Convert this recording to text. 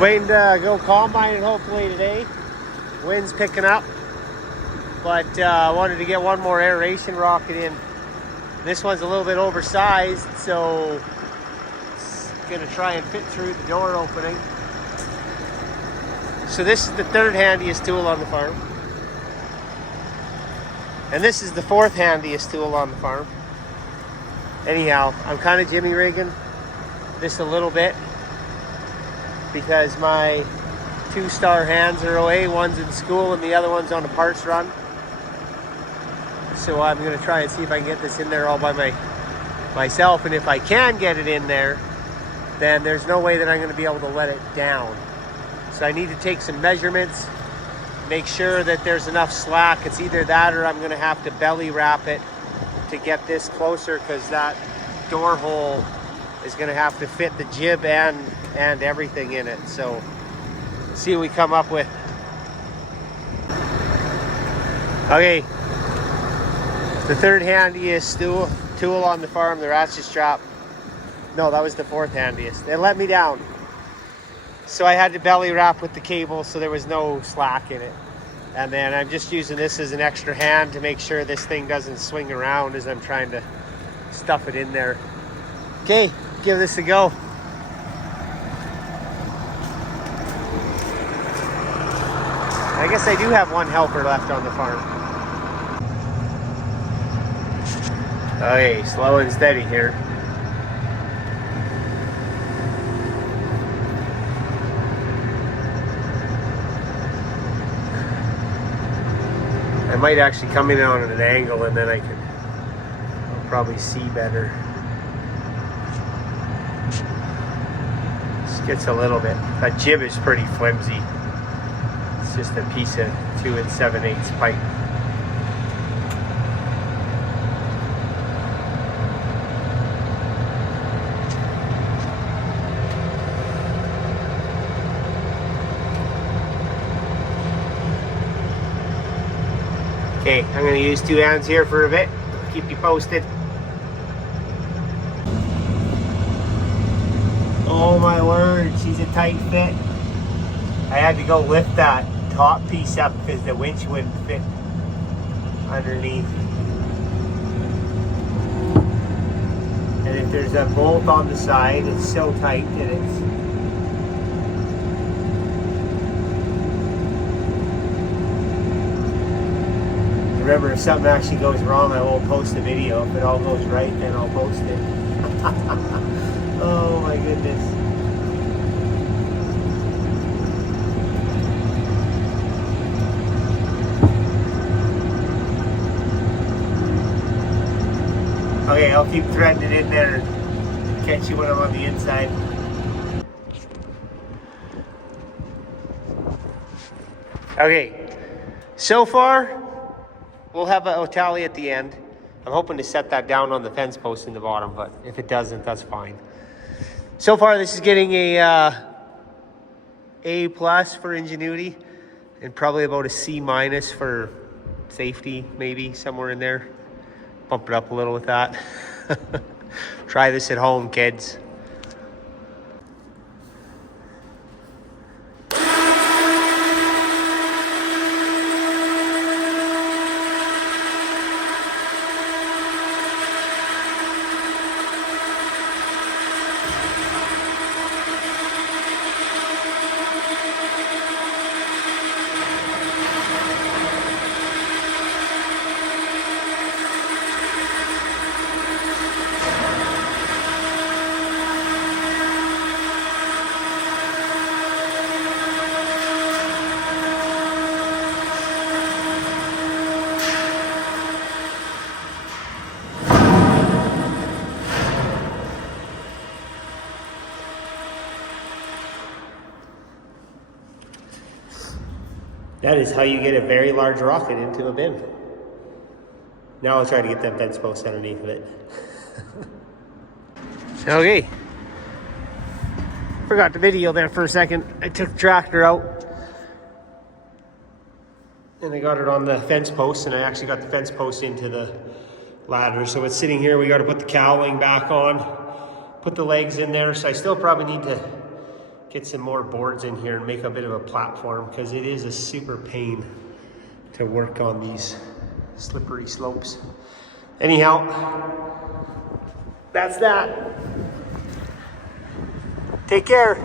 waiting to go combining hopefully today. Wind's picking up, but I wanted to get one more aeration rocket in. This one's a little bit oversized, so it's gonna try and fit through the door opening. So this is the third handiest tool on the farm. And this is the fourth handiest tool on the farm. Anyhow, I'm kind of jimmy rigging this a little bit because my 2-star hands are away. One's in school and the other one's on a parts run. So I'm going to try and see if I can get this in there all by myself. And if I can get it in there, then there's no way that I'm going to be able to let it down. So I need to take some measurements, make sure that there's enough slack. It's either that or I'm going to have to belly wrap it to get this closer, because that door hole is going to have to fit the jib and everything in it. So see what we come up with. Okay, the third handiest tool on the farm, the ratchet strap. No, that was the fourth handiest. It let me down. So I had to belly wrap with the cable so there was no slack in it. And then I'm just using this as an extra hand to make sure this thing doesn't swing around as I'm trying to stuff it in there. Okay, give this a go. I guess I do have one helper left on the farm. Okay, slow and steady here. I might actually come in on an angle and then I'll probably see better. This gets a little bit, that jib is pretty flimsy. It's just a piece of 2 7/8 pipe. Okay, I'm going to use 2 hands here for a bit. Keep you posted. Oh my word, she's a tight fit. I had to go lift that top piece up because the winch wouldn't fit underneath. And if there's a bolt on the side, it's so tight that it's... Remember, if something actually goes wrong, I won't post the video. If it all goes right, then I'll post it. Oh my goodness. Okay, I'll keep threading it in there and catch you when I'm on the inside. Okay, so far, we'll have a tally at the end. I'm hoping to set that down on the fence post in the bottom, but if it doesn't, that's fine. So far, this is getting a A+ for ingenuity and probably about a C- for safety, maybe somewhere in there. Bump it up a little with that. Try this at home, kids. That is how you get a very large rocket into a bin. Now I'll try to get them fence posts underneath of it. Okay. Forgot the video there for a second. I took the tractor out and I got it on the fence post, and I actually got the fence post into the ladder. So it's sitting here. We got to put the cowling back on, put the legs in there. So I still probably need to get some more boards in here and make a bit of a platform, because it is a super pain to work on these slippery slopes. Anyhow, that's that. Take care.